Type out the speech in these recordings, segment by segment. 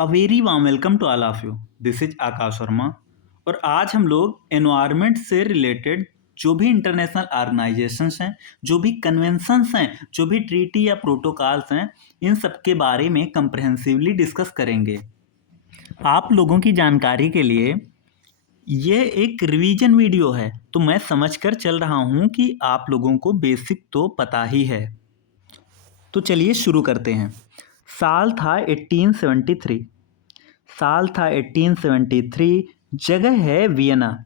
A very warm welcome to all of you. This is Akash Verma. और आज हम लोग एनवायरनमेंट से रिलेटेड जो भी इंटरनेशनल ऑर्गेनाइजेशंस हैं, जो भी कन्वेंशंस हैं, जो भी ट्रीटी या प्रोटोकॉल्स हैं, इन सब के बारे में कंप्रहेंसिवली डिस्कस करेंगे। आप लोगों की जानकारी के लिए ये एक रिवीजन वीडियो है, तो मैं समझकर चल रहा हूँ कि आप लोगों को बेसिक तो पता ही है। तो चलिए शुरू करते हैं। साल था 1873। साल था 1873। जगह है वियना।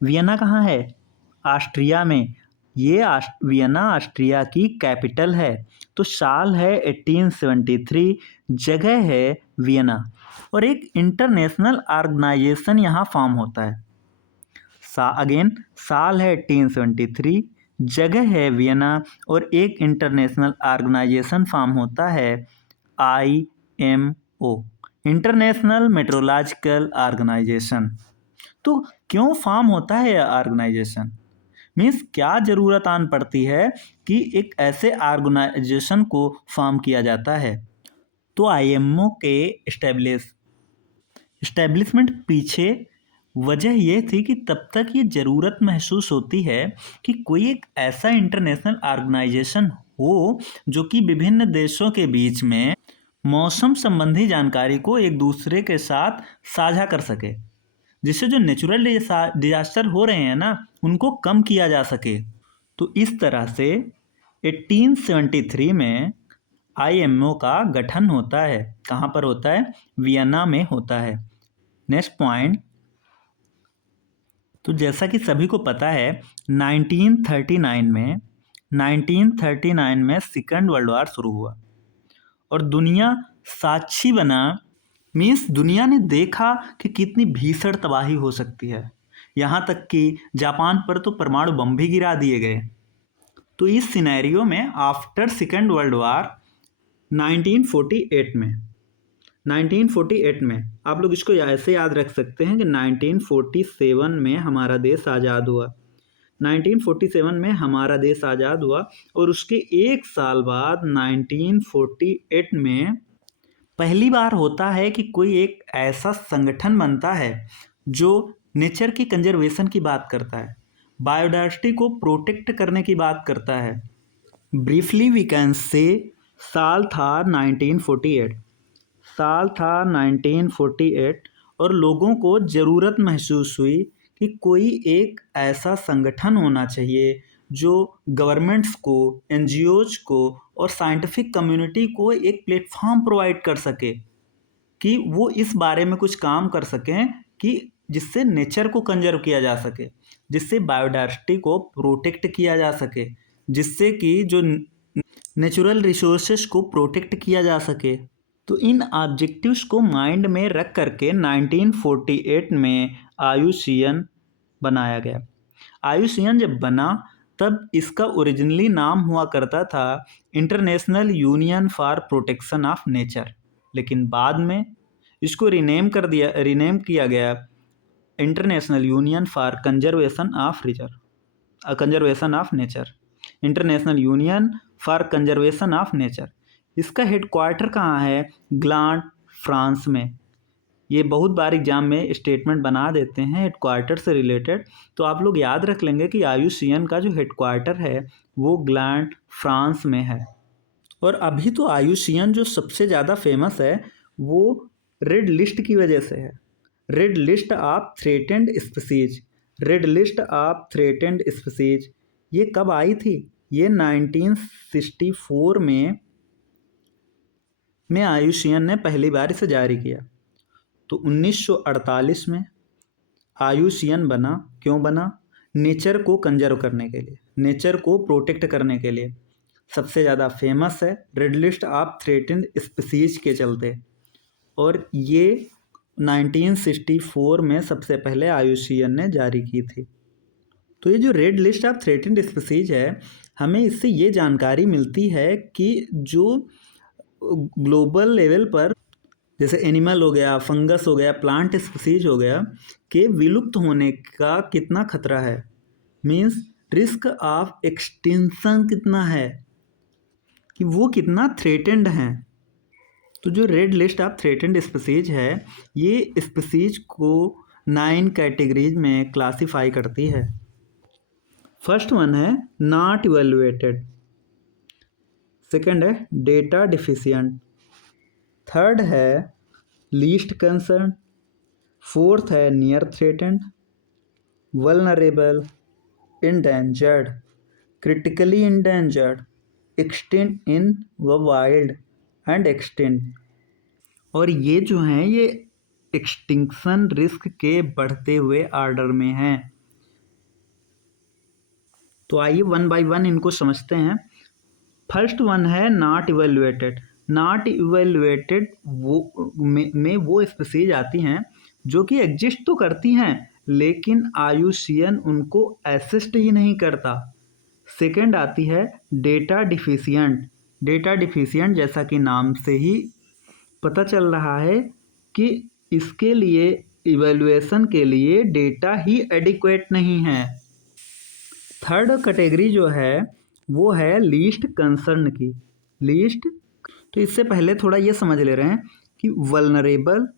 वियना कहाँ है? ऑस्ट्रिया में। ये वियना ऑस्ट्रिया की कैपिटल है। तो साल है 1873, जगह है वियना। और एक इंटरनेशनल ऑर्गेनाइजेशन यहाँ फॉर्म होता है। अगेन साल है 1873, जगह है वियना और एक इंटरनेशनल ऑर्गेनाइजेशन फॉर्म होता है IMO, इंटरनेशनल मेट्रोलॉजिकल ऑर्गेनाइजेशन। तो क्यों फॉर्म होता है यह ऑर्गेनाइजेशन? मीन्स क्या ज़रूरत आन पड़ती है कि एक ऐसे ऑर्गेनाइजेशन को फॉर्म किया जाता है? तो IMO के इस्टेब्लिशमेंट पीछे वजह ये थी कि तब तक ये ज़रूरत महसूस होती है कि कोई एक ऐसा इंटरनेशनल ऑर्गेनाइजेशन हो जो कि विभिन्न देशों के बीच में मौसम संबंधी जानकारी को एक दूसरे के साथ साझा कर सके, जिससे जो नेचुरल डिजास्टर हो रहे हैं ना, उनको कम किया जा सके। तो इस तरह से 1873 में IMO का गठन होता है। कहाँ पर होता है? वियना में होता है। Next point. तो जैसा कि सभी को पता है 1939 में सेकेंड वर्ल्ड वॉर शुरू हुआ और दुनिया साक्षी बना। मीन्स दुनिया ने देखा कि कितनी भीषण तबाही हो सकती है। यहाँ तक कि जापान पर तो परमाणु बम भी गिरा दिए गए। तो इस सिनेरियो में आफ्टर सेकेंड वर्ल्ड वॉर 1948 में आप लोग इसको ऐसे याद रख सकते हैं कि 1947 में हमारा देश आज़ाद हुआ। 1947 में हमारा देश आज़ाद हुआ और उसके एक साल बाद 1948 में पहली बार होता है कि कोई एक ऐसा संगठन बनता है जो नेचर की कंजर्वेशन की बात करता है, बायोडाइवर्सिटी को प्रोटेक्ट करने की बात करता है। ब्रीफली वी कैन से साल था 1948। साल था 1948 और लोगों को ज़रूरत महसूस हुई कि कोई एक ऐसा संगठन होना चाहिए जो गवर्नमेंट्स को, NGOs को और साइंटिफिक कम्युनिटी को एक प्लेटफॉर्म प्रोवाइड कर सके कि वो इस बारे में कुछ काम कर सकें कि जिससे नेचर को कंजर्व किया जा सके, जिससे बायोडाइवर्सिटी को प्रोटेक्ट किया जा सके, जिससे कि जो नेचुरल रिसोर्सेस को प्रोटेक्ट किया जा सके। तो इन ऑब्जेक्टिव्स को माइंड में रख करके 1948 में IUCN बनाया गया। IUCN जब बना तब इसका ओरिजिनली नाम हुआ करता था international union for protection of nature, लेकिन बाद में इसको रीनेम किया गया international union for conservation of nature. International union for conservation of nature. इसका हेडक्वार्टर कहाँ है? ग्लांड, फ्रांस में। ये बहुत बार एग्जाम में स्टेटमेंट बना देते हैं हेडक्वार्टर से रिलेटेड, तो आप लोग याद रख लेंगे कि IUCN का जो हेडक्वार्टर है वो ग्लांड, फ्रांस में है। और अभी तो IUCN जो सबसे ज़्यादा फेमस है वो रेड लिस्ट की वजह से है। Red list of threatened species. Red list of threatened species ये कब आई थी? ये 1964 में IUCN ने पहली बार इसे जारी किया। तो 1948 में IUCN बना। क्यों बना? नेचर को कंजर्व करने के लिए, नेचर को प्रोटेक्ट करने के लिए। सबसे ज़्यादा फेमस है red list of threatened species के चलते, और ये 1964 में सबसे पहले IUCN ने जारी की थी। तो ये जो red list of threatened species है, हमें इससे ये जानकारी मिलती है कि जो ग्लोबल लेवल पर जैसे एनिमल हो गया, फंगस हो गया, प्लांट स्पीसीज हो गया, के विलुप्त होने का कितना खतरा है। मीन्स रिस्क ऑफ एक्सटिंक्शन कितना है, कि वो कितना थ्रेटेंड हैं। तो जो red list of threatened species है, ये स्पीसीज को 9 कैटेगरीज में क्लासीफाई करती है। फर्स्ट वन है नॉट इवेल्युएटेड, सेकंड है डेटा डिफिशिएंट, थर्ड है लीस्ट कंसर्न, फोर्थ है near threatened, vulnerable, endangered, critically endangered, extinct in the wild and extinct. और ये जो हैं ये एक्सटिंक्शन रिस्क के बढ़ते हुए ऑर्डर में हैं। तो आइए वन बाय वन इनको समझते हैं। फर्स्ट वन है नॉट इवेल्युएटेड। नॉट इवेल्युएटेड में वो स्पीसीज आती हैं जो कि एग्जिस्ट तो करती हैं लेकिन IUCN उनको असिस्ट ही नहीं करता। सेकंड आती है डेटा डिफिशिएंट। डेटा डिफिशिएंट जैसा कि नाम से ही पता चल रहा है कि इसके लिए इवैल्यूएशन के लिए डेटा ही एडिक्वेट नहीं है। थर्ड कैटेगरी जो है वो है लीस्ट कंसर्न की। लीस्ट, तो इससे पहले थोड़ा ये समझ ले रहे हैं कि वल्नरेबल,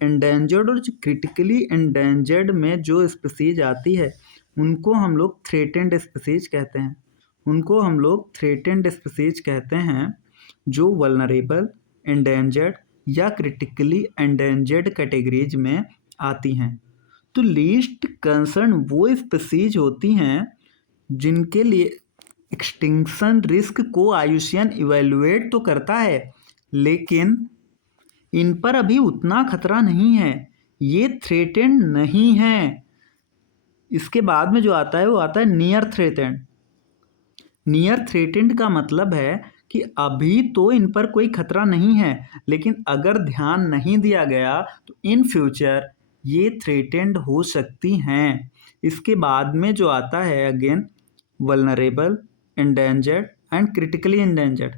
एंडेंजर्ड और क्रिटिकली एंडेंजर्ड में जो स्पीसीज आती है उनको हम लोग थ्रेटेंड स्पीसीज कहते हैं। उनको हम लोग थ्रेटेंड स्पीसीज कहते हैं जो वल्नरेबल, एंडेंजर्ड या क्रिटिकली एंडेंजर्ड कैटेगरीज में आती हैं। तो लीस्ट कंसर्न वो स्पीसीज होती हैं जिनके लिए एक्सटिंक्शन रिस्क को IUCN इवेल्युएट तो करता है लेकिन इन पर अभी उतना खतरा नहीं है, ये थ्रेटेंड नहीं है। इसके बाद में जो आता है वो आता है नियर थ्रेटेंड। नियर थ्रेटेंड का मतलब है कि अभी तो इन पर कोई खतरा नहीं है लेकिन अगर ध्यान नहीं दिया गया तो इन फ्यूचर ये थ्रेटेंड हो सकती हैं। इसके बाद में जो आता है again vulnerable, endangered and critically endangered.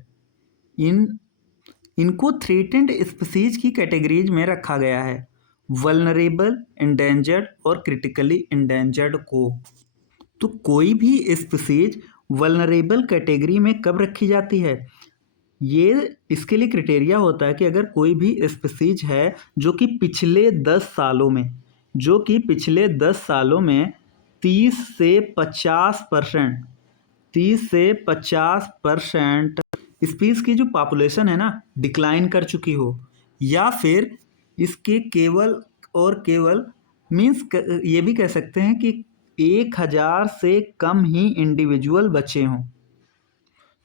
इनको थ्रेटेंड स्पीसीज की कैटेगरीज में रखा गया है, वल्नरेबल, एंडेंजर्ड और क्रिटिकली एंडेंजर्ड को। तो कोई भी स्पीसीज वल्नरेबल कैटेगरी में कब रखी जाती है, ये इसके लिए क्राइटेरिया होता है कि अगर कोई भी स्पीसीज है जो कि पिछले 10 सालों में 30 से 50% 30 से 50% स्पीसीज की जो पॉपुलेशन है ना डिक्लाइन कर चुकी हो, या फिर इसके केवल और केवल मीन्स ये भी कह सकते हैं कि 1000 से कम ही इंडिविजुअल बचे हों।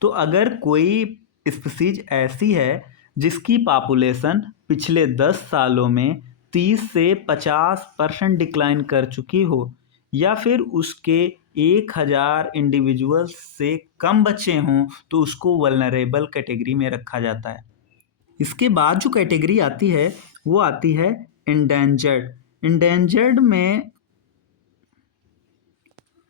तो अगर कोई स्पीसीज ऐसी है जिसकी पॉपुलेशन पिछले 10 सालों में 30 से 50% डिक्लाइन कर चुकी हो या फिर उसके 1000 इंडिविजुअल्स से कम बचे हों तो उसको वल्नरेबल कैटेगरी में रखा जाता है। इसके बाद जो कैटेगरी आती है वो आती है इंडेंजर्ड। इंडेंजर्ड में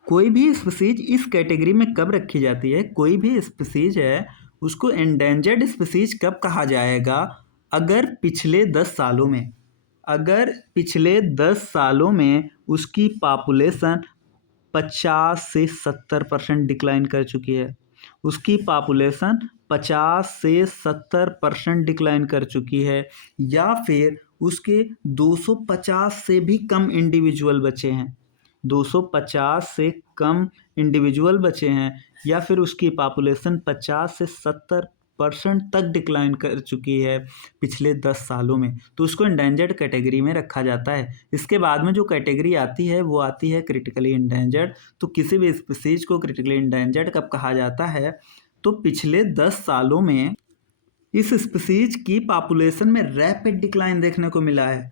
कोई भी स्पीसीज इस कैटेगरी में कब रखी जाती है, कोई भी स्पीसीज है उसको एंडेंजर्ड स्पीसीज कब कहा जाएगा, अगर पिछले 10 सालों में उसकी पॉपुलेशन 50 से 70% डिक्लाइन कर चुकी है, उसकी पॉपुलेशन 50 से 70% डिक्लाइन कर चुकी है, या फिर उसके 250 से भी कम इंडिविजुअल बचे हैं, 250 से कम इंडिविजुअल बचे हैं, या फिर उसकी पॉपुलेशन 50 से 70% तक डिक्लाइन कर चुकी है पिछले 10 सालों में, तो उसको इंडेंजर्ड कैटेगरी में रखा जाता है। इसके बाद में जो कैटेगरी आती है वो आती है क्रिटिकली इंडेंजर्ड। तो किसी भी स्पीसीज को क्रिटिकली इंडेंजर्ड कब कहा जाता है, तो पिछले 10 सालों में इस स्पीसीज की पॉपुलेशन में रैपिड डिक्लाइन देखने को मिला है।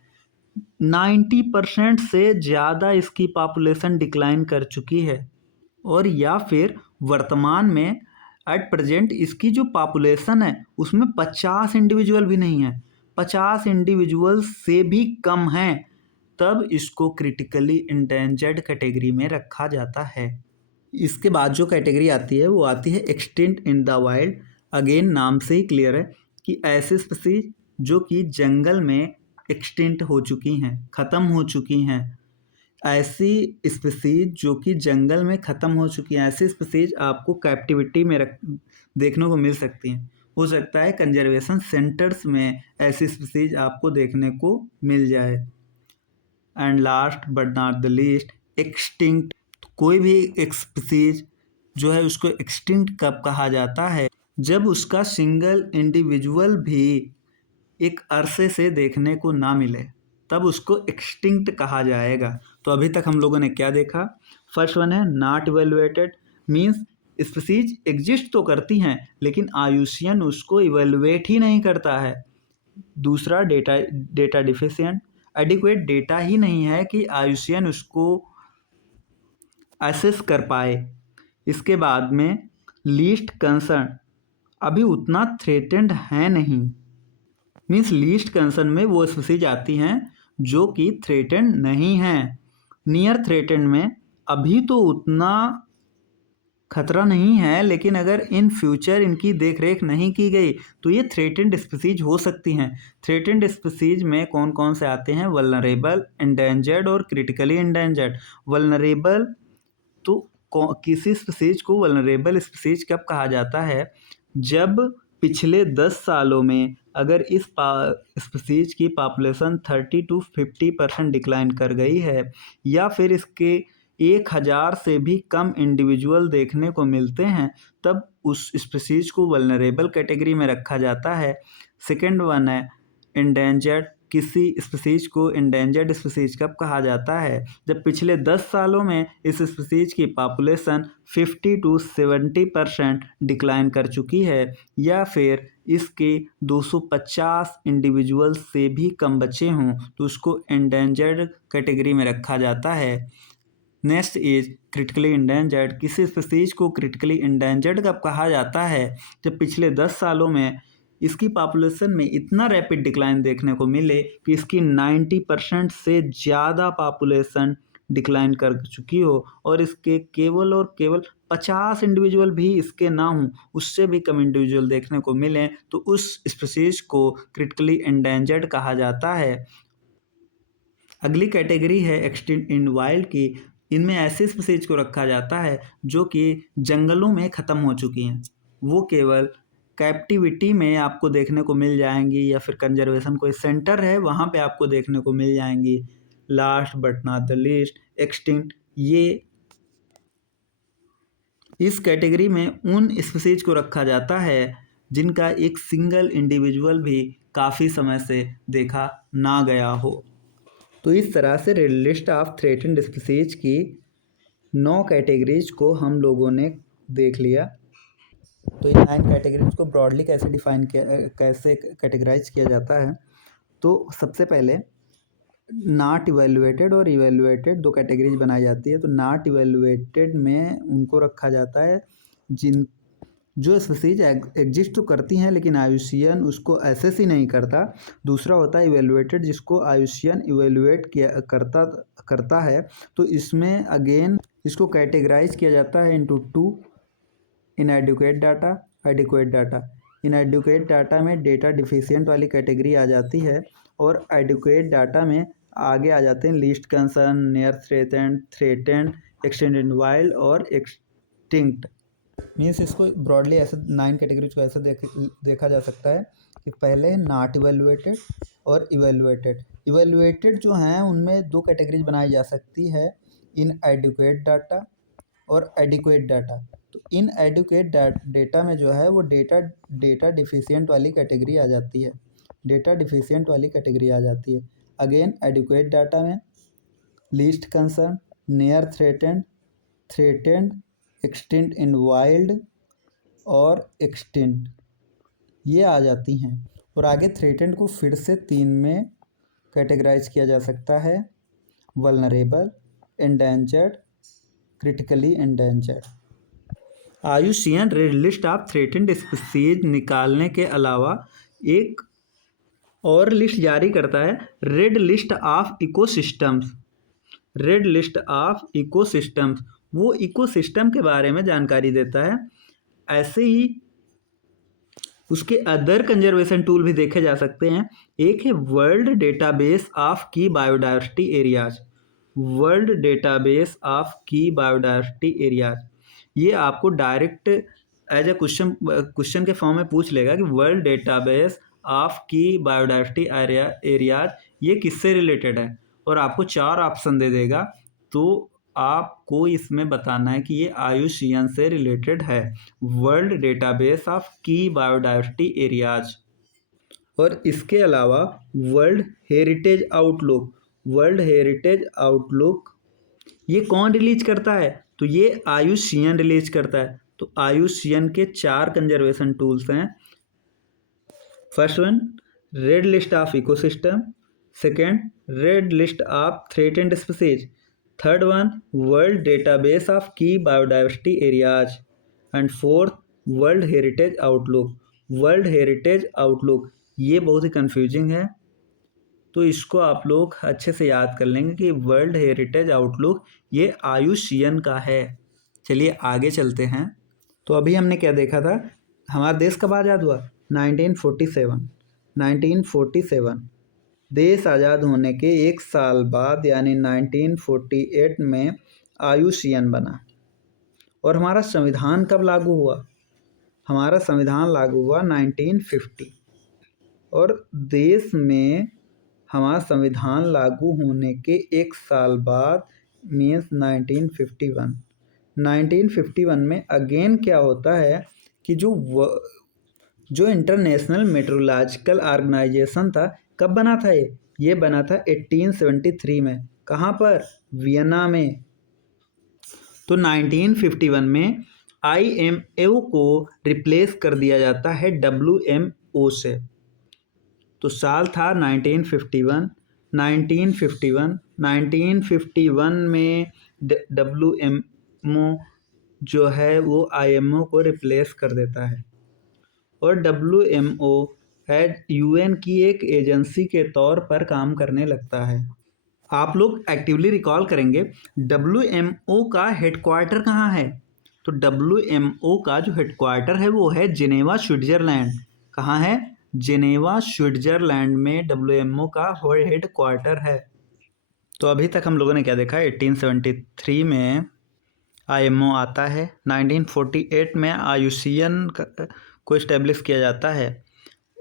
90% से ज़्यादा इसकी पॉपुलेशन डिक्लाइन कर चुकी है, और या फिर वर्तमान में एट प्रेजेंट इसकी जो पॉपुलेशन है उसमें 50 इंडिविजुअल भी नहीं है, 50 इंडिविजुअल से भी कम हैं, तब इसको क्रिटिकली इंडेंजर्ड कैटेगरी में रखा जाता है। इसके बाद जो कैटेगरी आती है वो आती है extinct in the wild. Again नाम से ही क्लियर है कि ऐसे स्पीसीज जो कि जंगल में एक्सटिंक्ट हो चुकी हैं, ख़त्म हो चुकी हैं, ऐसी स्पीसीज जो कि जंगल में ख़त्म हो चुकी हैं, ऐसी स्पीसीज आपको कैप्टिविटी में देखने को मिल सकती हैं। हो सकता है कंजर्वेशन सेंटर्स में ऐसी स्पीसीज आपको देखने को मिल जाए। And last but not the least, extinct. कोई भी एक स्पीसीज जो है उसको एक्सटिंक्ट कब कहा जाता है? जब उसका सिंगल इंडिविजुअल भी एक अरसे से देखने को ना मिले, तब उसको एक्सटिंक्ट कहा जाएगा। तो अभी तक हम लोगों ने क्या देखा? फर्स्ट वन है not evaluated, means species exist तो करती हैं लेकिन आयुष्यन उसको इवेलुएट ही नहीं करता है। दूसरा डेटा डिफिशिएंट, एडिक्वेट डेटा ही नहीं है कि आयुष्यन उसको एसेस कर पाए। इसके बाद में लीस्ट कंसर्न, अभी उतना थ्रेटेंड है नहीं, मीन्स लीस्ट कंसर्न में वो स्पीसीज आती हैं जो कि थ्रेटेंड नहीं हैं। नियर थ्रेटेंड में अभी तो उतना खतरा नहीं है, लेकिन अगर इन फ्यूचर इनकी देखरेख नहीं की गई तो ये थ्रेटेंड स्पीसीज हो सकती हैं। थ्रेटेंड स्पीसीज में कौन कौन से आते हैं? वल्नरेबल, एंडेंजर्ड और क्रिटिकली एंडेंजर्ड। वल्नरेबल तो किसी स्पीसीज को वल्नरेबल स्पीसीज कब कहा जाता है? जब पिछले 10 सालों में अगर इस स्पीसीज की पॉपुलेशन 30 to 50% डिक्लाइन कर गई है, या फिर इसके 1000 से भी कम इंडिविजुअल देखने को मिलते हैं, तब उस स्पीसीज को वल्नरेबल कैटेगरी में रखा जाता है। सेकेंड वन है एंडेंजर्ड। किसी स्पीसीज को एंडेंजर्ड स्पीसीज कब कहा जाता है? जब पिछले 10 सालों में इस स्पीसीज की पॉपुलेशन 50 to 70% डिक्लाइन कर चुकी है, या फिर इसके 250 इंडिविजुअल से भी कम बचे हों, तो उसको एंडेंजर्ड कैटेगरी में रखा जाता है। Next is critically endangered. किसी स्पीसीज को क्रिटिकली इंडेंजर्ड कब कहा जाता है? जब पिछले 10 सालों में इसकी पॉपुलेशन में इतना रैपिड डिक्लाइन देखने को मिले कि इसकी 90% से ज़्यादा पॉपुलेशन डिक्लाइन कर चुकी हो और इसके केवल और केवल 50 इंडिविजुअल भी इसके ना हों, उससे भी कम इंडिविजुअल देखने को मिलें, तो उस स्पीसीज को क्रिटिकली एंडेंजर्ड कहा जाता है। अगली कैटेगरी है एक्सटिंक्ट इन वाइल्ड की। इनमें ऐसे स्पीसीज को रखा जाता है जो कि जंगलों में ख़त्म हो चुकी हैं, वो केवल कैप्टिविटी में आपको देखने को मिल जाएंगी, या फिर कंजर्वेशन कोई सेंटर है वहाँ पे आपको देखने को मिल जाएंगी। Last but not the least, extinct. ये इस कैटेगरी में उन स्पीसीज को रखा जाता है जिनका एक सिंगल इंडिविजुअल भी काफ़ी समय से देखा ना गया हो। तो इस तरह से red list of threatened species की 9 कैटेगरीज को हम लोगों ने देख लिया। तो इन 9 कैटेगरीज को ब्रॉडली कैसे डिफाइन किया, कैसे कैटेगराइज किया जाता है? तो सबसे पहले नॉट इवेलुएटेड और इवेलुएटेड 2 कैटेगरीज बनाई जाती है। तो नॉट इवेलुएटेड में उनको रखा जाता है जो स्पीसीज एग्जिस्ट तो करती हैं लेकिन आयुष्यन उसको एसेस ही नहीं करता। दूसरा होता है इवेलुएटेड, जिसको आयुष्यन इवेलुएट करता है। तो इसमें अगेन इसको कैटेगराइज किया जाता है into 2, inadequate data, adequate data. Inadequate data में डेटा डिफिशिएंट वाली कैटेगरी आ जाती है, और एडुकेट डाटा में आगे आ जाते हैं least concern, near threatened, extend इन वाइल्ड और एक्सटिंक्ट। मीन्स इसको ब्रॉडली ऐसे 9 कैटेगरीज को ऐसे देखा जा सकता है कि पहले है नॉट इवेलुएटेड और इवेलुएटेड। इवेलुएटेड जो हैं उनमें 2 कैटेगरीज बनाई जा सकती है, इनएडुकेट डाटा और एडिक्वेट डाटा। तो इनएडुकेट डेटा में जो है वो डेटा डिफिशिएंट वाली कैटेगरी आ जाती है, डेटा डिफिशिएंट वाली कैटेगरी आ जाती है। अगेन एडिक्वेट डाटा में least concern, near threatened, extinct इन वाइल्ड और एक्सटिंक्ट, ये आ जाती हैं। और आगे थ्रेटेंड को फिर से 3 में कैटेगराइज किया जा सकता है, vulnerable, endangered, critically endangered. IUCN red list of threatened species निकालने के अलावा एक और लिस्ट जारी करता है, red list of ecosystems. Red list of ecosystems वो इकोसिस्टम के बारे में जानकारी देता है। ऐसे ही उसके अदर कंजर्वेशन टूल भी देखे जा सकते हैं। एक है वर्ल्ड डेटाबेस ऑफ की biodiversity areas. World database of की बायोडायवर्सिटी एरियाज ये आपको डायरेक्ट एज ए क्वेश्चन के फॉर्म में पूछ लेगा कि world database of key biodiversity areas ये किससे रिलेटेड है, और आपको 4 ऑप्शन दे देगा। तो आपको इसमें बताना है कि ये IUCN से रिलेटेड है, world database of key biodiversity areas. और इसके अलावा world heritage outlook, world heritage outlook ये कौन रिलीज करता है, तो ये IUCN रिलीज करता है। तो IUCN के 4 कंजर्वेशन टूल्स हैं। First one, red list of ecosystem. Second, red list of threatened species. Third one, world database of key biodiversity areas. And fourth, world heritage outlook. World heritage outlook ये बहुत ही confusing है, तो इसको आप लोग अच्छे से याद कर लेंगे कि वर्ल्ड हेरिटेज आउटलुक ये IUCN का है। चलिए आगे चलते हैं। तो अभी हमने क्या देखा था, हमारा देश कब आज़ाद हुआ, 1947। 1947 देश आज़ाद होने के 1 साल बाद यानी 1948 में IUCN बना। और हमारा संविधान कब लागू हुआ, हमारा संविधान लागू हुआ 1950। और देश में हमारा संविधान लागू होने के 1 साल बाद मीन्स 1951। 1951 में अगेन क्या होता है कि जो इंटरनेशनल मेट्रोलॉजिकल ऑर्गेनाइजेशन था, कब बना था ये बना था 1873 में। कहाँ पर, वियना में। तो 1951 में IMO को रिप्लेस कर दिया जाता है WMO से। तो साल था 1951। 1951 में WMO जो है वो IMO को रिप्लेस कर देता है, और WMO एज UN की एक एजेंसी के तौर पर काम करने लगता है। आप लोग एक्टिवली रिकॉल करेंगे WMO का हेडक्वार्टर कहाँ है, तो WMO का जो हेडक्वार्टर है वो है जिनेवा, स्विट्जरलैंड। कहाँ है, जिनेवा, स्विट्जरलैंड में WMO का हेडक्वार्टर है। तो अभी तक हम लोगों ने क्या देखा, 1873 में IMO आता है, 1948 में IUCN को इस्टेब्लिश किया जाता है,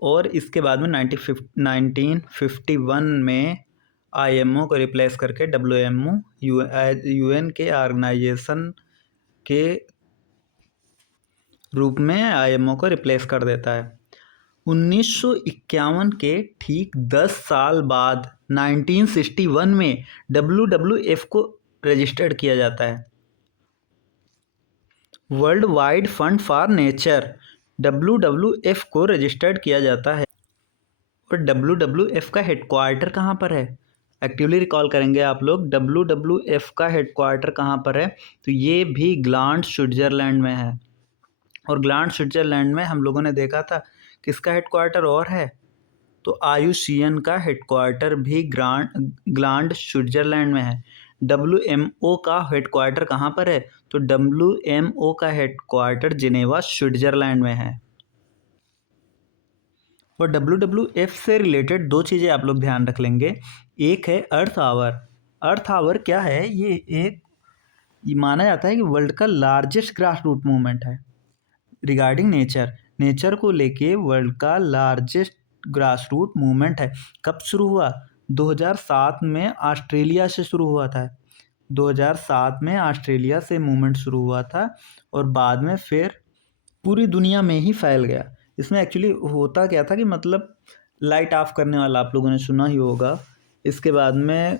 और इसके बाद में 1951 में IMO को रिप्लेस करके WMO UN के ऑर्गेनाइजेशन के रूप में IMO को रिप्लेस कर देता है। 1951 के ठीक 10 साल बाद 1961 में WWF को रजिस्टर्ड किया जाता है, world wide fund for nature. WWF को रजिस्टर्ड किया जाता है। और WWF का हेडक्वार्टर कहाँ पर है, एक्टिवली रिकॉल करेंगे आप लोग, WWF का हेडक्वार्टर कहाँ पर है, तो ये भी ग्लांड, स्विट्जरलैंड में है। और ग्लांड, स्विट्जरलैंड में हम लोगों ने देखा था किसका हेडक्वार्टर और है, तो IUCN का हेडक्वार्टर भी ग्लांड, स्विट्जरलैंड में है। WMO का हेडक्वार्टर कहाँ पर है, तो WMO का हेडक्वार्टर जिनेवा, स्विट्जरलैंड में है। और WWF से रिलेटेड 2 चीज़ें आप लोग ध्यान रख लेंगे। एक है अर्थ आवर। अर्थ आवर क्या है, ये माना जाता है कि वर्ल्ड का लार्जेस्ट ग्रास रूट मूवमेंट है रिगार्डिंग नेचर को लेके वर्ल्ड का लार्जेस्ट ग्रास रूट मूवमेंट है। कब शुरू हुआ, 2007 में ऑस्ट्रेलिया से शुरू हुआ था। 2007 में ऑस्ट्रेलिया से मूवमेंट शुरू हुआ था, और बाद में फिर पूरी दुनिया में ही फैल गया। इसमें एक्चुअली होता क्या था कि मतलब लाइट ऑफ करने वाला आप लोगों ने सुना ही होगा। इसके बाद में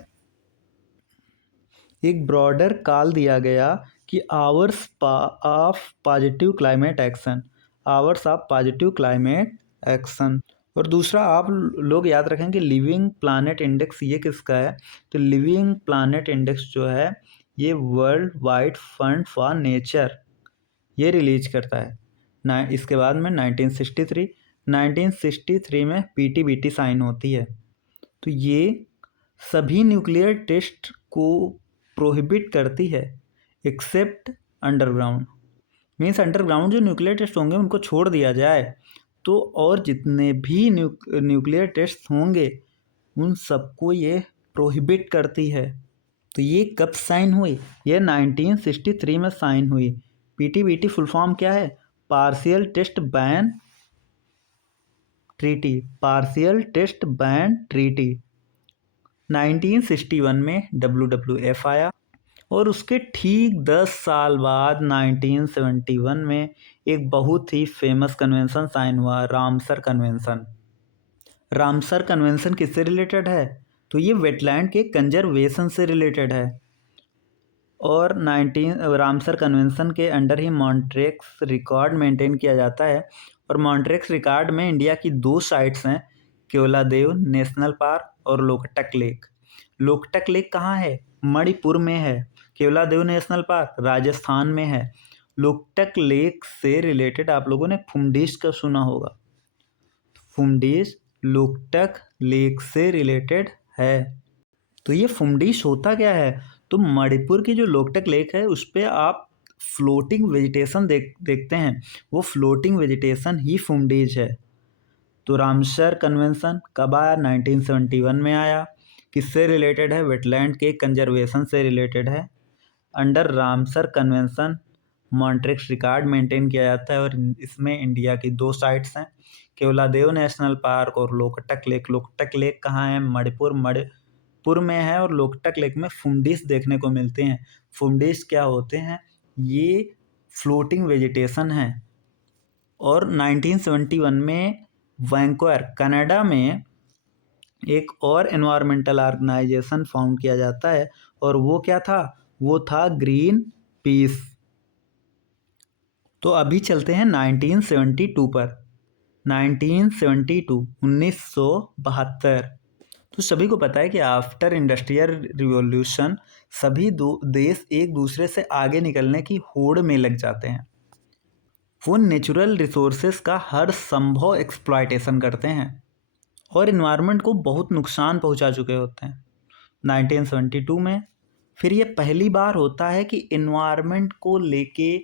एक ब्रॉडर कॉल दिया गया कि hours of positive climate action, hours of positive climate action. और दूसरा आप लोग याद रखें कि लिविंग प्लानट इंडेक्स ये किसका है, तो लिविंग प्लानट इंडेक्स जो है ये world wide fund for nature ये रिलीज करता है। इसके बाद में 1963 में PTBT साइन होती है। तो ये सभी न्यूक्लियर टेस्ट को प्रोहिबिट करती है एक्सेप्ट अंडरग्राउंड, मीन्स अंडरग्राउंड जो न्यूक्लियर टेस्ट होंगे उनको छोड़ दिया जाए, तो और जितने भी न्यूक्लियर टेस्ट होंगे उन सबको ये प्रोहिबिट करती है। तो ये कब साइन हुई, ये 1963 में साइन हुई। PTBT फुल फॉर्म क्या है, partial test ban treaty, partial test ban treaty. 1961 में WWF आया और उसके ठीक 10 साल बाद 1971 में एक बहुत ही फेमस कन्वेंशन साइन हुआ, रामसर कन्वेंशन। रामसर कन्वेंशन किससे रिलेटेड है? तो ये वेटलैंड के कंजर्वेशन से रिलेटेड है। और रामसर कन्वेंशन के अंडर ही मॉन्ट्रेक्स रिकॉर्ड मेंटेन किया जाता है। और मॉन्ट्रेक्स रिकॉर्ड में इंडिया की 2 साइट्स हैं, केवलादेव नेशनल पार्क और लोकटक लेक। लोकटक लेक कहाँ है? मणिपुर में है। केवलादेव नेशनल पार्क राजस्थान में है। लोकटक लेक से रिलेटेड आप लोगों ने फुमडीश का सुना होगा। फुमडीश लोकटक लेक से रिलेटेड है। तो ये फुमडीश होता क्या है? तो मणिपुर की जो लोकटक लेक है उस पर आप फ्लोटिंग वेजिटेशन देखते हैं, वो फ्लोटिंग वेजिटेशन ही फुमडीश है। तो रामसर कन्वेंशन कब आया? 1971 में आया। किससे रिलेटेड है? वेटलैंड के कंजर्वेशन से रिलेटेड है। Under Ramsar convention Montreux record maintain किया जाता है और इसमें इंडिया की 2 साइट्स हैं, केवलादेव नेशनल पार्क और लोकटक लेक। लोकटक लेक कहाँ है? मणिपुर में है। और लोकटक लेक में फुमडीश देखने को मिलते हैं। फुमडीश क्या होते हैं? ये फ्लोटिंग वेजिटेशन है। और 1971 में वैंकूवर कनाडा में एक और एनवायरमेंटल ऑर्गेनाइजेशन फाउंड किया जाता है और वो क्या था? वो था ग्रीन पीस। तो अभी चलते हैं 1972 पर। 1972 1972। तो सभी को पता है कि आफ्टर इंडस्ट्रियल रिवॉल्यूशन सभी देश एक दूसरे से आगे निकलने की होड़ में लग जाते हैं। वो नेचुरल रिसोर्सेज का हर संभव एक्सप्लॉयटेशन करते हैं और इन्वायरमेंट को बहुत नुकसान पहुंचा चुके होते हैं। 1972 में फिर ये पहली बार होता है कि इन्वायरमेंट को लेके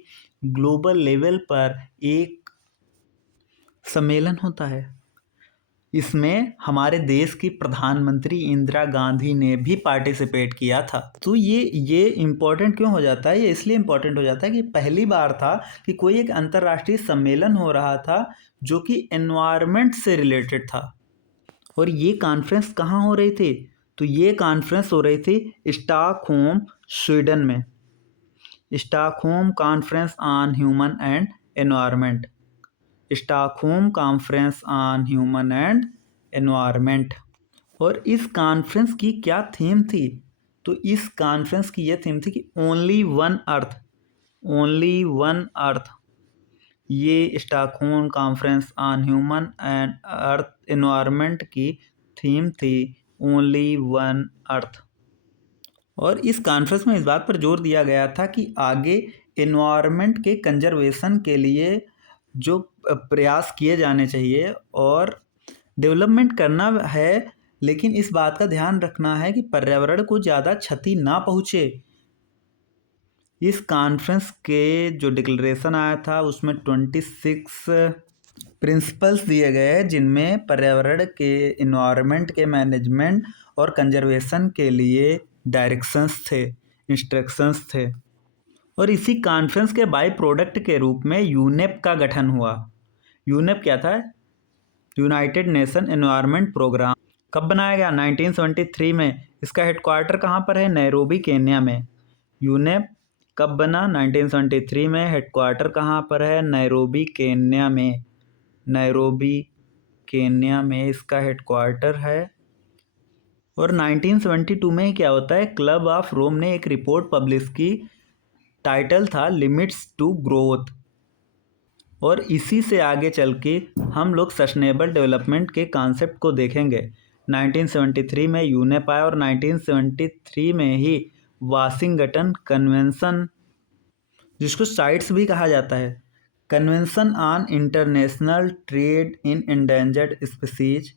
ग्लोबल लेवल पर एक सम्मेलन होता है। इसमें हमारे देश की प्रधानमंत्री इंदिरा गांधी ने भी पार्टिसिपेट किया था। तो ये इम्पोर्टेंट क्यों हो जाता है? ये इसलिए इम्पोर्टेंट हो जाता है कि पहली बार था कि कोई एक अंतर्राष्ट्रीय सम्मेलन हो रहा था जो कि एनवायरनमेंट से रिलेटेड था। और ये कॉन्फ्रेंस कहाँ हो रही थी? तो ये कॉन्फ्रेंस हो रही थी स्टॉकहोम, स्वीडन में। Stockholm conference on human and environment. Stockholm conference on human and environment. और इस कॉन्फ्रेंस की क्या थीम थी? तो इस कॉन्फ्रेंस की यह थीम थी कि only one earth, only one earth. ये Stockholm conference on human and earth environment की थीम थी ओनली वन अर्थ। और इस कॉन्फ्रेंस में इस बात पर जोर दिया गया था कि आगे एनवायरनमेंट के कंजर्वेशन के लिए जो प्रयास किए जाने चाहिए और डेवलपमेंट करना है, लेकिन इस बात का ध्यान रखना है कि पर्यावरण को ज़्यादा क्षति ना पहुँचे। इस कॉन्फ्रेंस के जो डिक्लेरेशन आया था उसमें 26 प्रिंसिपल्स दिए गए हैं जिनमें पर्यावरण के इन्वायरमेंट के मैनेजमेंट और कंजर्वेशन के लिए डायरेक्शंस थे, इंस्ट्रक्शंस थे। और इसी कॉन्फ्रेंस के बाई प्रोडक्ट के रूप में यूनेप का गठन हुआ। यूनेप क्या था? United Nation environment programme. कब बनाया गया? 1973 में। इसका हेडक्वार्टर कहाँ पर है? नैरोबी, केन्या में। यूनेप कब बना? 1973 में। हेडक्वार्टर कहाँ पर है? नैरोबी, केन्या में। नैरोबी, केन्या में इसका हेडक्वार्टर है। और 1972 में क्या होता है? क्लब ऑफ रोम ने एक रिपोर्ट पब्लिश की, टाइटल था लिमिट्स टू ग्रोथ। और इसी से आगे चल के हम लोग सस्टेनेबल डेवलपमेंट के कॉन्सेप्ट को देखेंगे। 1973 में यूनेप आया और 1973 में ही वाशिंगटन कन्वेंशन, जिसको साइट्स भी कहा जाता है, convention on international trade in endangered species,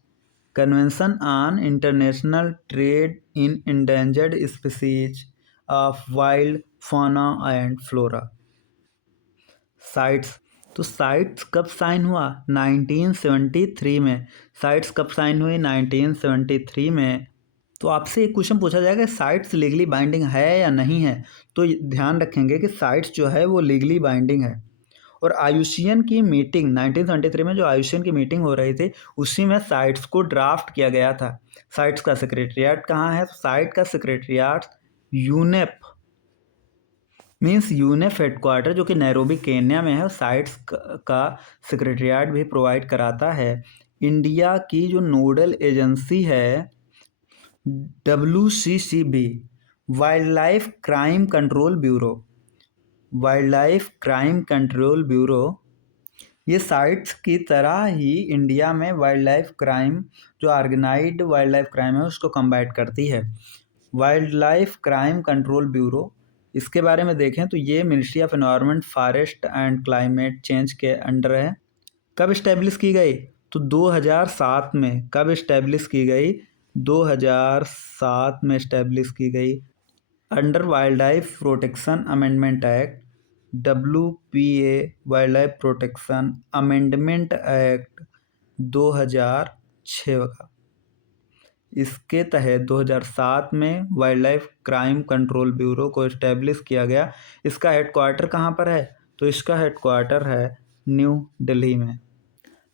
convention on international trade in endangered species of wild fauna and flora. Sites, तो साइट्स कब साइन हुआ? 1973 में। साइट्स कब साइन हुई? 1973 में। तो आपसे एक क्वेश्चन पूछा जाएगा, साइट्स लीगली बाइंडिंग है या नहीं है? तो ध्यान रखेंगे कि साइट्स जो है वो लीगली बाइंडिंग है। और आयुशियन की मीटिंग 1973 में जो आयुशियन की मीटिंग हो रही थी उसी में साइट्स को ड्राफ्ट किया गया था। साइट्स का सेक्रेटरिएट कहाँ है? तो साइट का secretariat UNEP means UNEP headquarter जो कि नैरोबी केन्या में है, साइट्स का सेक्रेटरिएट भी प्रोवाइड कराता है। इंडिया की जो नोडल एजेंसी है WCCB, wild life crime control bureau, wild life crime control bureau ये साइट्स की तरह ही इंडिया में वाइल्ड लाइफ क्राइम जो ऑर्गेनाइज्ड वाइल्ड लाइफ क्राइम है उसको कम्बैट करती है। Wild life crime control bureau, इसके बारे में देखें तो ये ministry of environment, forest and climate change के अंडर है। कब इस्टेब्लिश की गई? तो 2007 में। कब इस्टेब्लिश की गई? 2007 में इस्टेब्लिश की गई under wild life protection amendment act, WPA wild life protection amendment act 2006 का। इसके तहत 2007 में wild life crime control bureau को इस्टेब्लिश किया गया। इसका हेडक्वार्टर कहाँ पर है? तो इसका हेडक्वार्टर है न्यू दिल्ली में।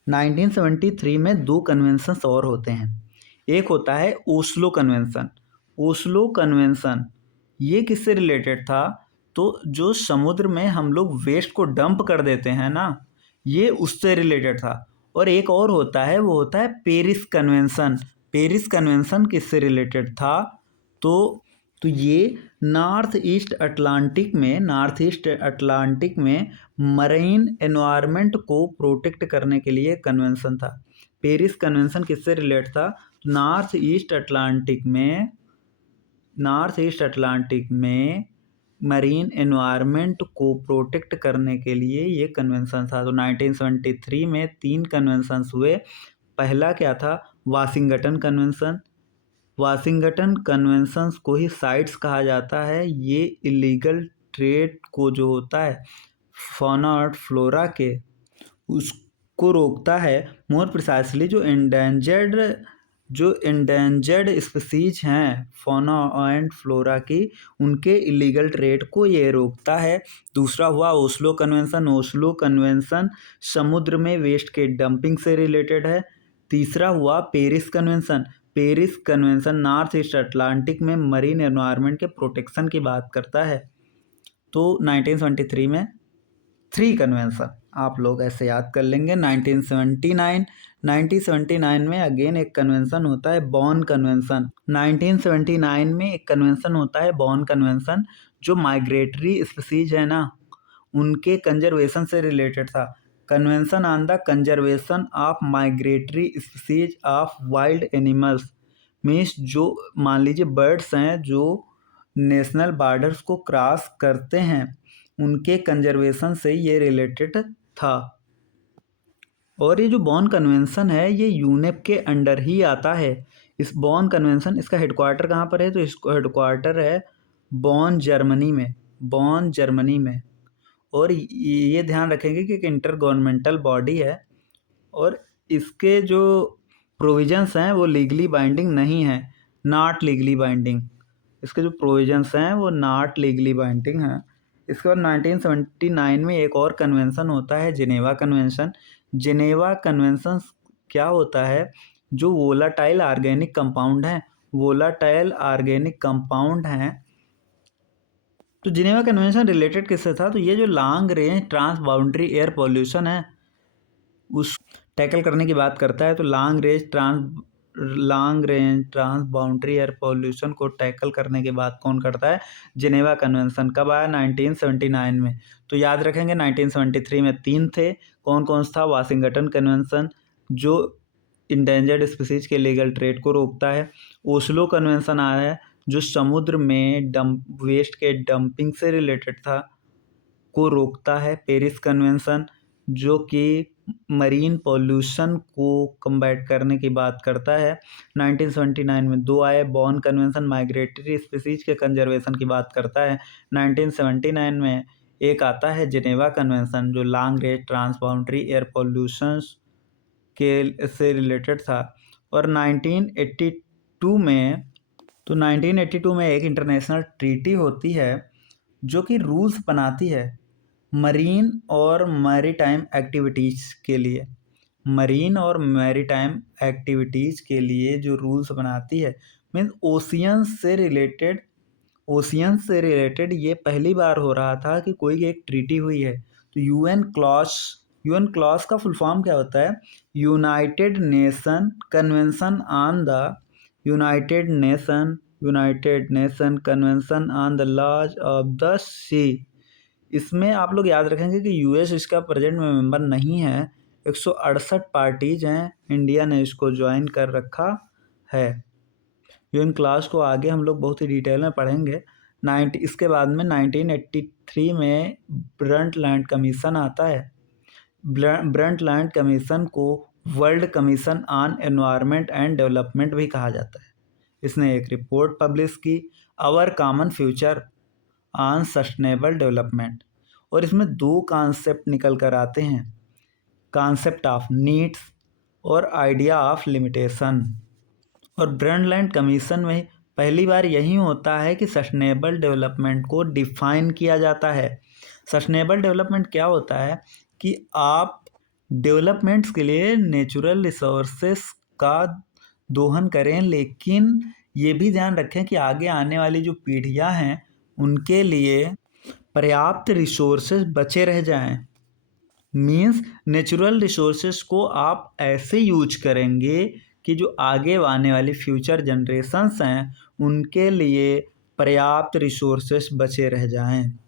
1973 में दो कन्वेंशंस और होते हैं। एक होता है ओस्लो कन्वेंशन। ओस्लो कन्वेंशन ये किससे रिलेटेड था? तो जो समुद्र में हम लोग वेस्ट को डंप कर देते हैं ना, ये उससे रिलेटेड था। और एक और होता है, वो होता है पेरिस कन्वेंशन। पेरिस कन्वेंशन किससे रिलेटेड था? तो ये नॉर्थ ईस्ट अटलांटिक में मरीन एनवायरनमेंट को प्रोटेक्ट करने के लिए कन्वेंशन था। पेरिस कन्वेंशन किससे रिलेटेड था? नॉर्थ ईस्ट अटलांटिक में मरीन एनवायरनमेंट को प्रोटेक्ट करने के लिए ये कन्वेंशन था। तो 1973 में 3 कन्वेंशंस हुए। पहला क्या था? Washington convention. वाशिंगटन कन्वेंशंस को ही साइट्स कहा जाता है। ये इलीगल ट्रेड को जो होता है फौना और फ्लोरा के, उसको रोकता है। मोर प्रिसाइसली जो इंडेंजर्ड स्पीसीज हैं फौना एंड फ्लोरा की, उनके इलीगल ट्रेड को ये रोकता है। दूसरा हुआ ओस्लो कन्वेंशन। ओस्लो कन्वेंशन समुद्र में वेस्ट के डंपिंग से रिलेटेड है। तीसरा हुआ Paris convention. Paris convention north east Atlantic में मरीन एनवायरनमेंट के प्रोटेक्शन की बात करता है। तो 1973 में 3 कन्वेंशन आप लोग ऐसे याद कर लेंगे। 1979 में अगेन एक कन्वेंशन होता है बॉन कन्वेंशन। 1979 में एक कन्वेंशन होता है बॉन कन्वेंशन, जो माइग्रेटरी स्पीसीज है ना, उनके कंजर्वेशन से रिलेटेड था। Convention on the conservation of migratory species of wild animals, means जो मान लीजिए बर्ड्स हैं जो नेशनल बॉर्डर्स को क्रॉस करते हैं, उनके कंजर्वेशन से ये रिलेटेड था। और ये जो बॉन कन्वेंशन है ये यूनेप के अंडर ही आता है। इस बॉन कन्वेंशन, इसका हेडक्वार्टर कहाँ पर है? तो इसको हेडक्वार्टर है बॉन जर्मनी में। और ये ध्यान रखेंगे कि एक इंटर गवर्नमेंटल बॉडी है और इसके जो प्रोविजंस हैं वो लीगली बाइंडिंग नहीं है, नॉट लीगली बाइंडिंग। इसके जो प्रोविजंस हैं वो नॉट लीगली बाइंडिंग हैं। इसके बाद 1979 में एक और कन्वेंशन होता है जिनेवा कन्वेंशन। जिनेवा कन्वेंशन क्या होता है? जो वोलाटाइल ऑर्गेनिक कंपाउंड हैं, तो जिनेवा कन्वेंशन रिलेटेड किससे था? तो ये जो long range transboundary air pollution है उस टैकल करने की बात करता है। तो long range transboundary air pollution को टैकल करने की बात कौन करता है? Geneva convention. कब आया? 1979 में। तो याद रखेंगे 1973 में 3 थे। कौन कौन सा था? वाशिंगटन कन्वेंशन जो इंडेंजर्ड स्पीसीज के लीगल ट्रेड को रोकता है। ओस्लो कन्वेंशन आया है जो समुद्र में वेस्ट के डंपिंग से रिलेटेड था, को रोकता है। पेरिस कन्वेंशन जो कि मरीन पॉल्यूशन को कम्बैट करने की बात करता है। 1979 में 2 आए, बॉन कन्वेंशन माइग्रेटरी स्पीसीज के कंजर्वेशन की बात करता है। 1979 में एक आता है जिनेवा कन्वेंशन जो long range transboundary air pollution के से रिलेटेड था। और 1982 में एक इंटरनेशनल ट्रीटी होती है जो कि रूल्स बनाती है मरीन और मैरीटाइम एक्टिविटीज़ के लिए, मरीन और मैरीटाइम एक्टिविटीज़ के लिए जो रूल्स बनाती है, मीन्स ओशियन से रिलेटेड ये पहली बार हो रहा था कि कोई एक ट्रीटी हुई है। तो यूएन क्लॉज का फुल फॉर्म क्या होता है? United Nation convention on the United Nation convention on the laws of the sea. इसमें आप लोग याद रखेंगे कि यूएस इसका प्रेजेंट में मेंबर नहीं है। 168 पार्टीज हैं, इंडिया ने इसको ज्वाइन कर रखा है। यूएन क्लास को आगे हम लोग बहुत ही डिटेल में पढ़ेंगे। इसके बाद में 1983 में ब्रंटलैंड कमीशन आता है। ब्रंटलैंड कमीशन को world commission on environment and development भी कहा जाता है। इसने एक रिपोर्ट पब्लिश की, our common future on sustainable development, और इसमें दो कॉन्सेप्ट निकल कर आते हैं, कॉन्सेप्ट ऑफ नीड्स और आइडिया ऑफ लिमिटेशन। और ब्रंटलैंड कमीशन में पहली बार यही होता है कि सस्टेनेबल डेवलपमेंट को डिफाइन किया जाता है। सस्टेनेबल डेवलपमेंट क्या होता है कि आप डेवलपमेंट्स के लिए नेचुरल रिसोर्सेस का दोहन करें, लेकिन ये भी ध्यान रखें कि आगे आने वाली जो पीढ़ियां हैं उनके लिए पर्याप्त रिसोर्सेस बचे रह जाएं। मीन्स नेचुरल रिसोर्सेस को आप ऐसे यूज करेंगे कि जो आगे आने वाली फ्यूचर जनरेशन्स हैं उनके लिए पर्याप्त रिसोर्सेस बचे रह जाएं,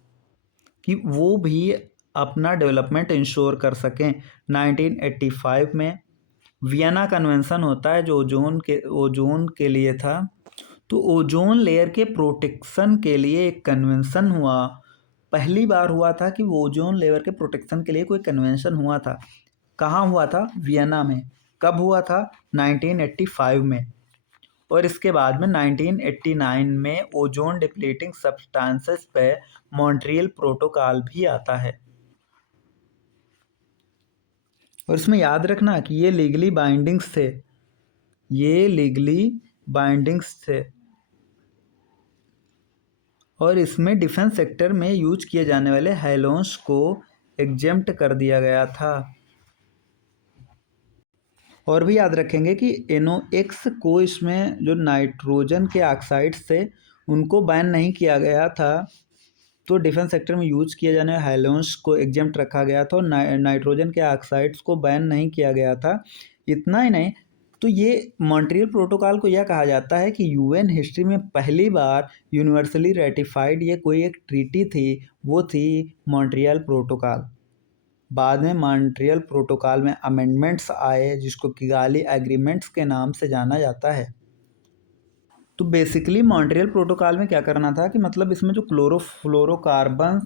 कि वो भी अपना डेवलपमेंट इंश्योर कर सकें। 1985 में वियना कन्वेंशन होता है जो ओजोन के लिए था। तो ओजोन लेयर के प्रोटेक्शन के लिए एक कन्वेंशन हुआ। पहली बार हुआ था कि ओजोन लेयर के प्रोटेक्शन के लिए कोई कन्वेंशन हुआ था। कहाँ हुआ था? वियना में। कब हुआ था? 1985 में। और इसके बाद में 1989 में ओजोन डिप्लीटिंग सब्सटेंसेस पे मॉन्ट्रियल प्रोटोकॉल भी आता है। और इसमें याद रखना कि ये लीगली बाइंडिंग्स थे, और इसमें डिफेंस सेक्टर में यूज किए जाने वाले हैलोन्स को एग्जेम्प्ट कर दिया गया था। और भी याद रखेंगे कि NOx को, इसमें जो नाइट्रोजन के ऑक्साइड्स थे उनको बैन नहीं किया गया था, तो डिफेंस सेक्टर में यूज किए जाने वाले हैलोन्स को एग्जेम्प्ट रखा गया था, और नाइट्रोजन के ऑक्साइड्स को बैन नहीं किया गया था। इतना ही नहीं, तो ये मॉन्ट्रियल प्रोटोकॉल को यह कहा जाता है कि यूएन हिस्ट्री में पहली बार यूनिवर्सली रेटिफाइड ये कोई एक ट्रीटी थी, वो थी मॉन्ट्रियल प्रोटोकॉल। बाद में मॉन्ट्रियल प्रोटोकॉल में अमेंडमेंट्स आए जिसको किगाली एग्रीमेंट्स के नाम से जाना जाता है। तो बेसिकली मॉन्ट्रियल प्रोटोकॉल में क्या करना था कि मतलब इसमें जो क्लोरोफ्लोरोकार्बन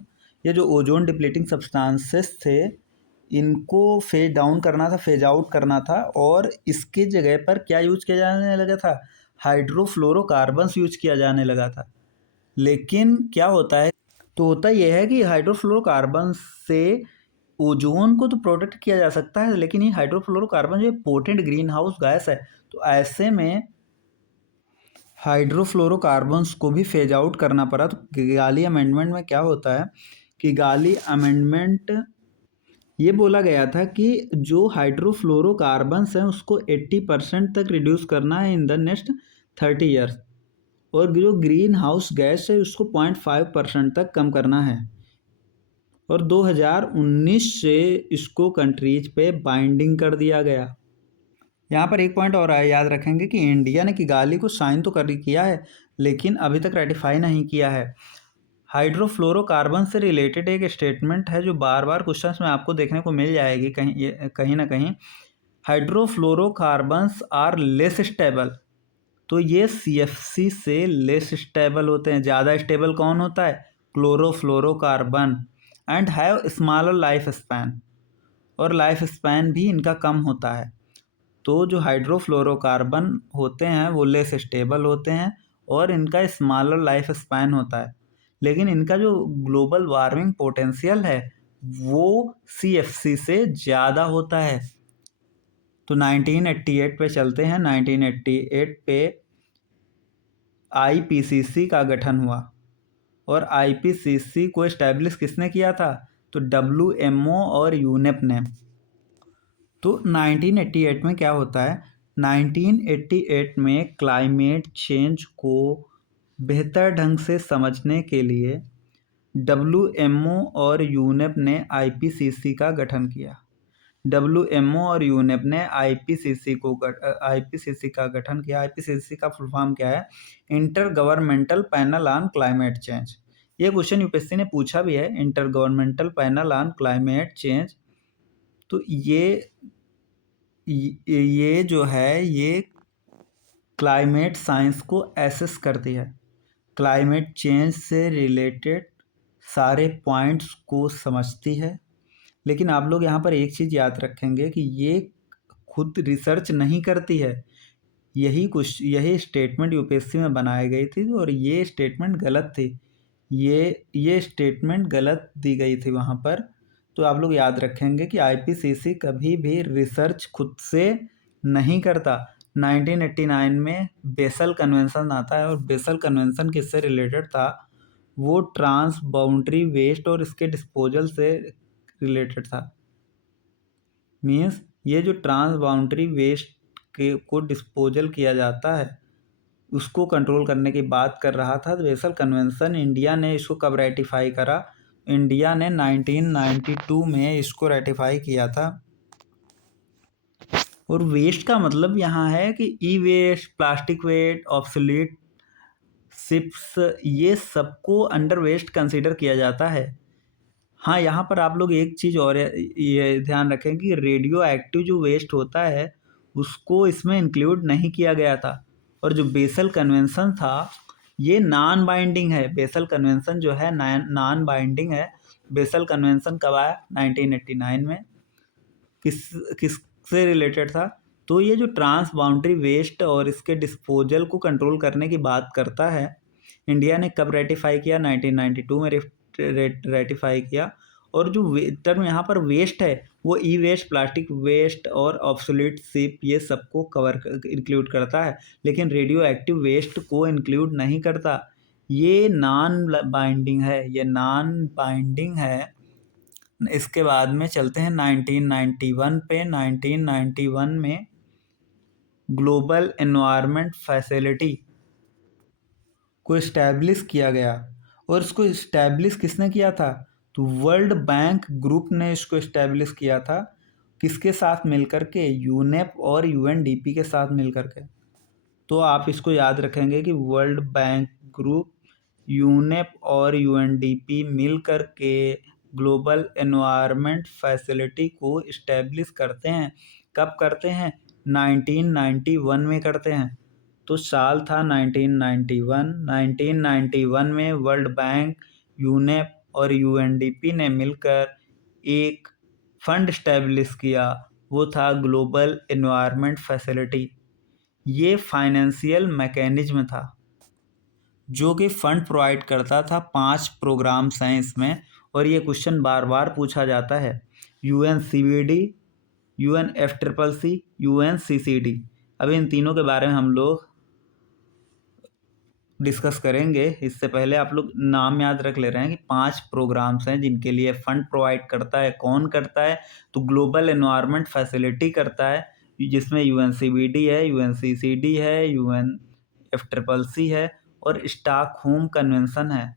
या जो ओजोन डिप्लीटिंग सब्सटेंसेस थे इनको फेज डाउन करना था, फेज आउट करना था, और इसके जगह पर क्या यूज किया जाने लगा था? हाइड्रोफ्लोरोकार्बन्स यूज किया जाने लगा था। लेकिन क्या होता है, तो होता यह है कि हाइड्रोफ्लोरोकार्बन से ओजोन को तो प्रोटेक्ट किया जा सकता है, लेकिन ये हाइड्रोफ्लोरोकार्बन जो पोटेंट ग्रीन हाउस गैस है, तो ऐसे में हाइड्रोफ्लोरोकार्बन्स को भी फेज आउट करना पड़ा। तो किगाली अमेंडमेंट में क्या होता है, किगाली अमेंडमेंट ये बोला गया था कि जो हाइड्रोफ्लोरोकार्बन्स हैं उसको 80% तक रिड्यूस करना है इन द नेक्स्ट 30 ईयर्स, और जो ग्रीन हाउस गैस है उसको 0.5% तक कम करना है। और 2019 से इसको कंट्रीज पे बाइंडिंग कर दिया गया। यहाँ पर एक पॉइंट और है, याद रखेंगे कि इंडिया ने किगाली को साइन तो किया है, लेकिन अभी तक रेटिफाई नहीं किया है। हाइड्रोफ्लोरोकार्बन से रिलेटेड एक स्टेटमेंट है जो बार बार क्वेश्चंस में आपको देखने को मिल जाएगी कहीं ना कहीं। हाइड्रोफ्लोरोकार्बन्स आर लेस स्टेबल, तो ये CFC से लेस स्टेबल होते हैं। ज़्यादा स्टेबल कौन होता है? Chlorofluorocarbon. And have smaller life span, और लाइफ स्पैन भी इनका कम होता है। तो जो हाइड्रोफ्लोरोकार्बन होते हैं वो लेस स्टेबल होते हैं और इनका स्मॉलर लाइफ स्पैन होता है, लेकिन इनका जो ग्लोबल वार्मिंग पोटेंशियल है वो CFC से ज़्यादा होता है। तो 1988 पे चलते हैं। 1988 पे IPCC का गठन हुआ, और IPCC को इस्टेब्लिश किसने किया था? तो WMO और यूनेप ने। तो 1988 में क्या होता है, 1988 में क्लाइमेट चेंज को बेहतर ढंग से समझने के लिए WMO और यूनेप ने IPCC का गठन किया। WMO और यूनेप ने IPCC का गठन किया। IPCC का फुल फॉर्म क्या है, inter governmental panel on climate change. ये क्वेश्चन यूपीएससी ने पूछा भी है, inter governmental panel on climate change. तो ये जो है ये क्लाइमेट साइंस को एसेस करती है, क्लाइमेट चेंज से रिलेटेड सारे पॉइंट्स को समझती है। लेकिन आप लोग यहाँ पर एक चीज़ याद रखेंगे कि ये खुद रिसर्च नहीं करती है। यही स्टेटमेंट यूपीएससी में बनाई गई थी और ये स्टेटमेंट गलत थी। ये स्टेटमेंट गलत दी गई थी वहाँ पर। तो आप लोग याद रखेंगे कि IPCC कभी भी रिसर्च खुद से नहीं करता। 1989 में बेसल कन्वेंशन आता है और बेसल कन्वेंशन किससे रिलेटेड था, वो ट्रांस बाउंड्री वेस्ट और इसके डिस्पोजल से रिलेटेड था। मीन्स ये जो ट्रांस बाउंड्री वेस्ट को डिस्पोजल किया जाता है उसको कंट्रोल करने की बात कर रहा था। तो बेसल कन्वेंशन इंडिया ने इसको कब रेटिफाई करा, इंडिया ने 1992 में इसको रेटिफाई किया था। और वेस्ट का मतलब यहाँ है कि e waste, plastic waste, obsolete ships, ये सबको अंडर वेस्ट कंसीडर किया जाता है। हाँ, यहाँ पर आप लोग एक चीज़ और ये ध्यान रखें कि रेडियो एक्टिव जो वेस्ट होता है उसको इसमें इंक्लूड नहीं किया गया था। और जो बेसल कन्वेंशन था ये नॉन बाइंडिंग है। बेसल कन्वेंशन जो है नॉन बाइंडिंग है। बेसल कन्वेंशन कब आया, 1989 में। किससे रिलेटेड था, तो ये जो ट्रांस बाउंड्री वेस्ट और इसके डिस्पोजल को कंट्रोल करने की बात करता है। इंडिया ने कब रेटिफाई किया, 1992 में रेटिफाई किया। और जो टर्म यहाँ पर वेस्ट है वो ई वेस्ट, प्लास्टिक वेस्ट और ऑब्सोलीट शिप ये सबको इंक्लूड करता है, लेकिन रेडियो एक्टिव वेस्ट को इंक्लूड नहीं करता। ये नॉन बाइंडिंग है, ये नॉन बाइंडिंग है। इसके बाद में चलते हैं 1991 पे। 1991 में ग्लोबल एनवायरनमेंट फैसिलिटी को इस्टेब्लिश किया गया। और इसको इस्टेब्लिश किसने किया था, तो वर्ल्ड बैंक ग्रुप ने इसको इस्टेब्लिश किया था। किसके साथ मिलकर के, यूनेप और UNDP के साथ मिलकर के। तो आप इसको याद रखेंगे कि वर्ल्ड बैंक ग्रुप, यूनेप और UNDP मिलकर के ग्लोबल एनवायरनमेंट फैसिलिटी को इस्टेब्लिश करते हैं। कब करते हैं, 1991 में करते हैं। तो साल था 1991। 1991 में वर्ल्ड बैंक, यूनेप और UNDP ने मिलकर एक फंड इस्टेब्लिश किया, वो था ग्लोबल एनवायरनमेंट फैसिलिटी। ये फाइनेंशियल मैकेनिज्म था जो कि फंड प्रोवाइड करता था। 5 प्रोग्राम्स हैं इसमें और ये क्वेश्चन बार बार पूछा जाता है। UNCBD, UNFCCC, UNCCD। अभी इन तीनों के बारे में हम लोग डिस्कस करेंगे। इससे पहले आप लोग नाम याद रख ले रहे हैं कि 5 प्रोग्राम्स हैं जिनके लिए फंड प्रोवाइड करता है। कौन करता है, तो ग्लोबल एनवायरनमेंट फैसिलिटी करता है, जिसमें UNCBD है, UNCCD है, UNFCCC है और स्टॉकहोम कन्वेंशन है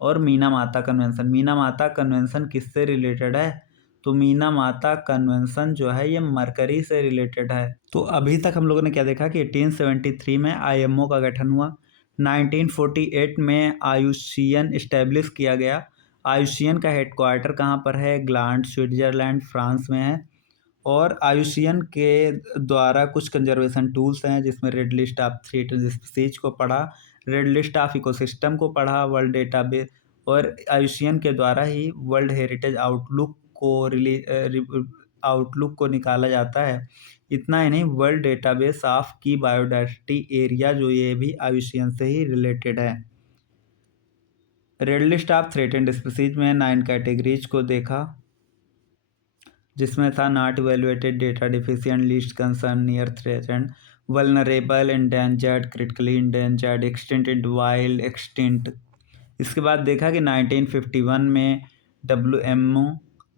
और मीना माता कन्वेंशन। मीना माता कन्वेंशन किससे रिलेटेड है, तो मीना माता कन्वेंशन जो है ये मरकरी से रिलेटेड है। तो अभी तक हम लोगों ने क्या देखा कि 1873 में IMO का गठन हुआ। 1948 में आयुशियन इस्टेब्लिश किया गया। आयुशियन का हेडक्वार्टर कहाँ पर है, ग्लांड, स्विट्जरलैंड, फ्रांस में है। और आयुशियन के द्वारा कुछ कंजर्वेशन टूल्स हैं जिसमें red list of threatened species को पढ़ा, रेड लिस्ट ऑफ इकोसिस्टम को पढ़ा, वर्ल्ड डेटाबेस, और आयुशियन के द्वारा ही वर्ल्ड हेरिटेज आउटलुक को निकाला जाता है। इतना ही नहीं, world database of key biodiversity area जो ये भी आयुशियन से ही रिलेटेड है। Red list of threatened species में 9 कैटेगरीज को देखा, जिसमें था not evaluated, data deficient, least concern, near threatened, vulnerable, endangered, critically endangered, extinct, wild, extinct. इसके बाद देखा कि 1951 में WMO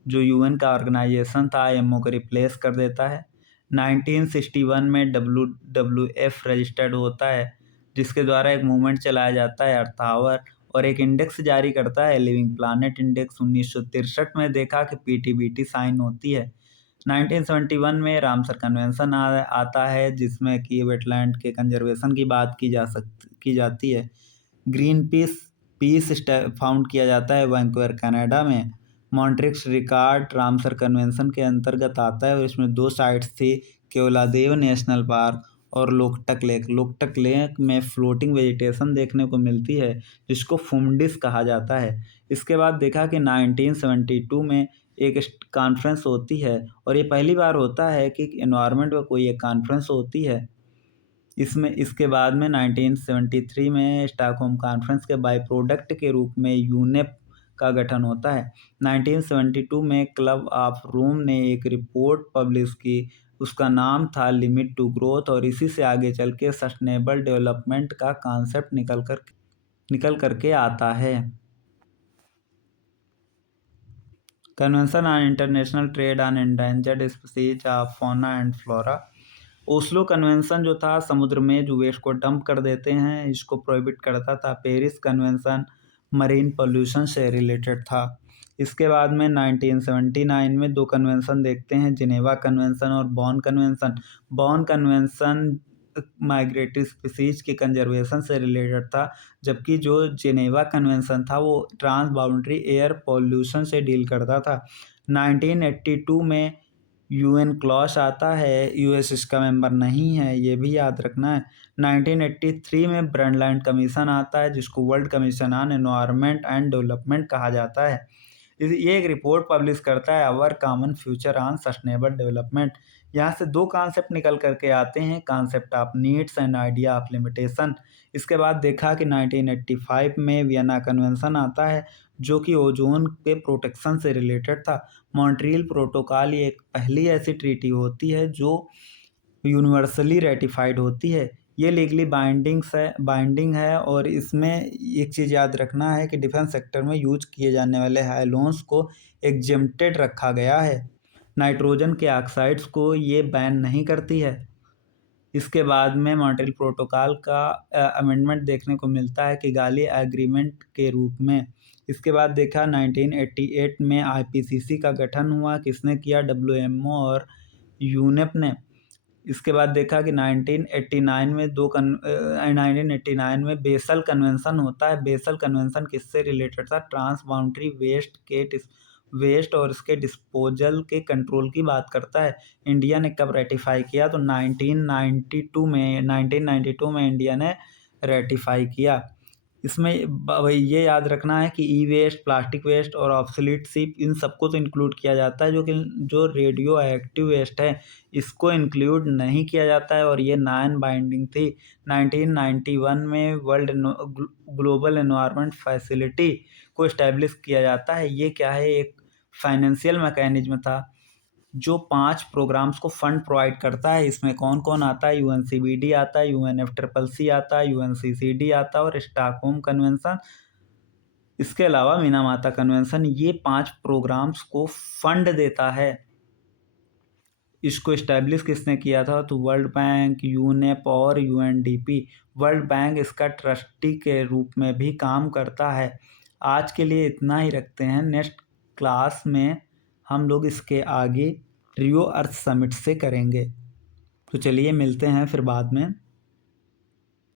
जो यूएन का ऑर्गेनाइजेशन था IMO को रिप्लेस कर देता है। 1961 में WWF रजिस्टर्ड होता है, जिसके द्वारा एक मूवमेंट चलाया जाता है अर्थ आवर, और एक इंडेक्स जारी करता है लिविंग प्लानेट इंडेक्स। 1963 में देखा कि PTBT साइन होती है। 1971 में रामसर कन्वेंशन आता है, जिसमें कि वेटलैंड के कंजर्वेशन की बात की जाती है। ग्रीन पीस फाउंड किया जाता है वैंकूवर कनाडा में। मॉन्ट्रिक्स रिकॉर्ड रामसर कन्वेंशन के अंतर्गत आता है और इसमें 2 साइट्स थी, केवलादेव नेशनल पार्क और लोकटक लेक। लोकटक लेक में फ्लोटिंग वेजिटेशन देखने को मिलती है, जिसको फुमडिस कहा जाता है। इसके बाद देखा कि 1972 में एक कॉन्फ्रेंस होती है, और ये पहली बार होता है कि एनवायरनमेंट में कोई एक कॉन्फ्रेंस होती है। इसके बाद में 1973 में स्टॉकहोम कॉन्फ्रेंस के बाई प्रोडक्ट के रूप में यूनेप का गठन होता है। 1972 में क्लब ऑफ रोम ने एक रिपोर्ट पब्लिश की, उसका नाम था लिमिट टू ग्रोथ, और इसी से आगे चल के सस्टेनेबल डेवलपमेंट का कॉन्सेप्ट निकल करके आता है। Convention on international trade on endangered species of fauna and flora. Oslo convention जो था समुद्र में जो वेस्ट को डंप कर देते हैं, इसको प्रोहिबिट करता था। पेरिस कन्वेंशन मरीन पोल्यूशन से रिलेटेड था। इसके बाद में 1979 में 2 कन्वेंशन देखते हैं, जिनेवा कन्वेंशन और बॉन कन्वेंशन। बॉन कन्वेंशन माइग्रेटरी स्पीसीज के कंजर्वेशन से रिलेटेड था, जबकि जो जिनेवा कन्वेंशन था वो ट्रांस बाउंड्री एयर पॉल्यूशन से डील करता था। 1982 में यूएन क्लॉस आता है, यूएस इसका मेंबर नहीं है, ये भी याद रखना है। 1983 में ब्रंडलैंड कमीशन आता है, जिसको world commission on environment and development कहा जाता है। ये एक रिपोर्ट पब्लिश करता है, our common future on sustainable development. यहाँ से 2 कॉन्सेप्ट निकल करके आते हैं, concept of needs and idea of limitation. इसके बाद देखा कि 1985 में वियना कन्वेंशन आता है, जो कि ओजोन के प्रोटेक्शन से रिलेटेड था। मॉन्ट्रियल प्रोटोकॉल ये एक पहली ऐसी ट्रीटी होती है जो यूनिवर्सली रेटिफाइड होती है। ये लीगली बाइंडिंग है, और इसमें एक चीज़ याद रखना है कि डिफेंस सेक्टर में यूज किए जाने वाले हाइलोन्स को एग्जेम्प्टेड रखा गया है। नाइट्रोजन के ऑक्साइड्स को ये बैन नहीं करती है। इसके बाद में मॉन्ट्रियल प्रोटोकॉल का अमेंडमेंट देखने को मिलता है कि गाली एग्रीमेंट के रूप में। इसके बाद देखा 1988 में IPCC का गठन हुआ, किसने किया? WMO और यूनेप ने। इसके बाद देखा कि 1989 में बेसल कन्वेंशन होता है। बेसल कन्वेंशन किससे रिलेटेड था? ट्रांस बाउंड्री वेस्ट और इसके डिस्पोजल के कंट्रोल की बात करता है। इंडिया ने कब रेटिफाई किया? तो 1992 में इंडिया ने रेटिफाई किया। इसमें ये याद रखना है कि ई वेस्ट, प्लास्टिक वेस्ट और ऑब्सोलीट शिप, इन सबको तो इंक्लूड किया जाता है, जो रेडियो एक्टिव वेस्ट है इसको इंक्लूड नहीं किया जाता है, और ये नॉन बाइंडिंग थी। 1991 में वर्ल्ड ग्लोबल एनवायरनमेंट फैसिलिटी को इस्टेब्लिश किया जाता है। ये क्या है? एक फाइनेंशियल मैकेनिज्म था जो 5 प्रोग्राम्स को फंड प्रोवाइड करता है। इसमें कौन कौन आता है? UNCBD आता है, UNFCCC आता है, UNCCD आता है और स्टॉकहोम कन्वेंशन। इसके अलावा मिनामाता कन्वेंशन, ये 5 प्रोग्राम्स को फंड देता है। इसको इस्टेब्लिश किसने किया था? तो वर्ल्ड बैंक, यूनेप और UNDP। वर्ल्ड बैंक इसका ट्रस्टी के रूप में भी काम करता है। आज के लिए इतना ही रखते हैं, नेक्स्ट क्लास में हम लोग इसके आगे रियो अर्थ समिट से करेंगे। तो चलिए मिलते हैं फिर बाद में।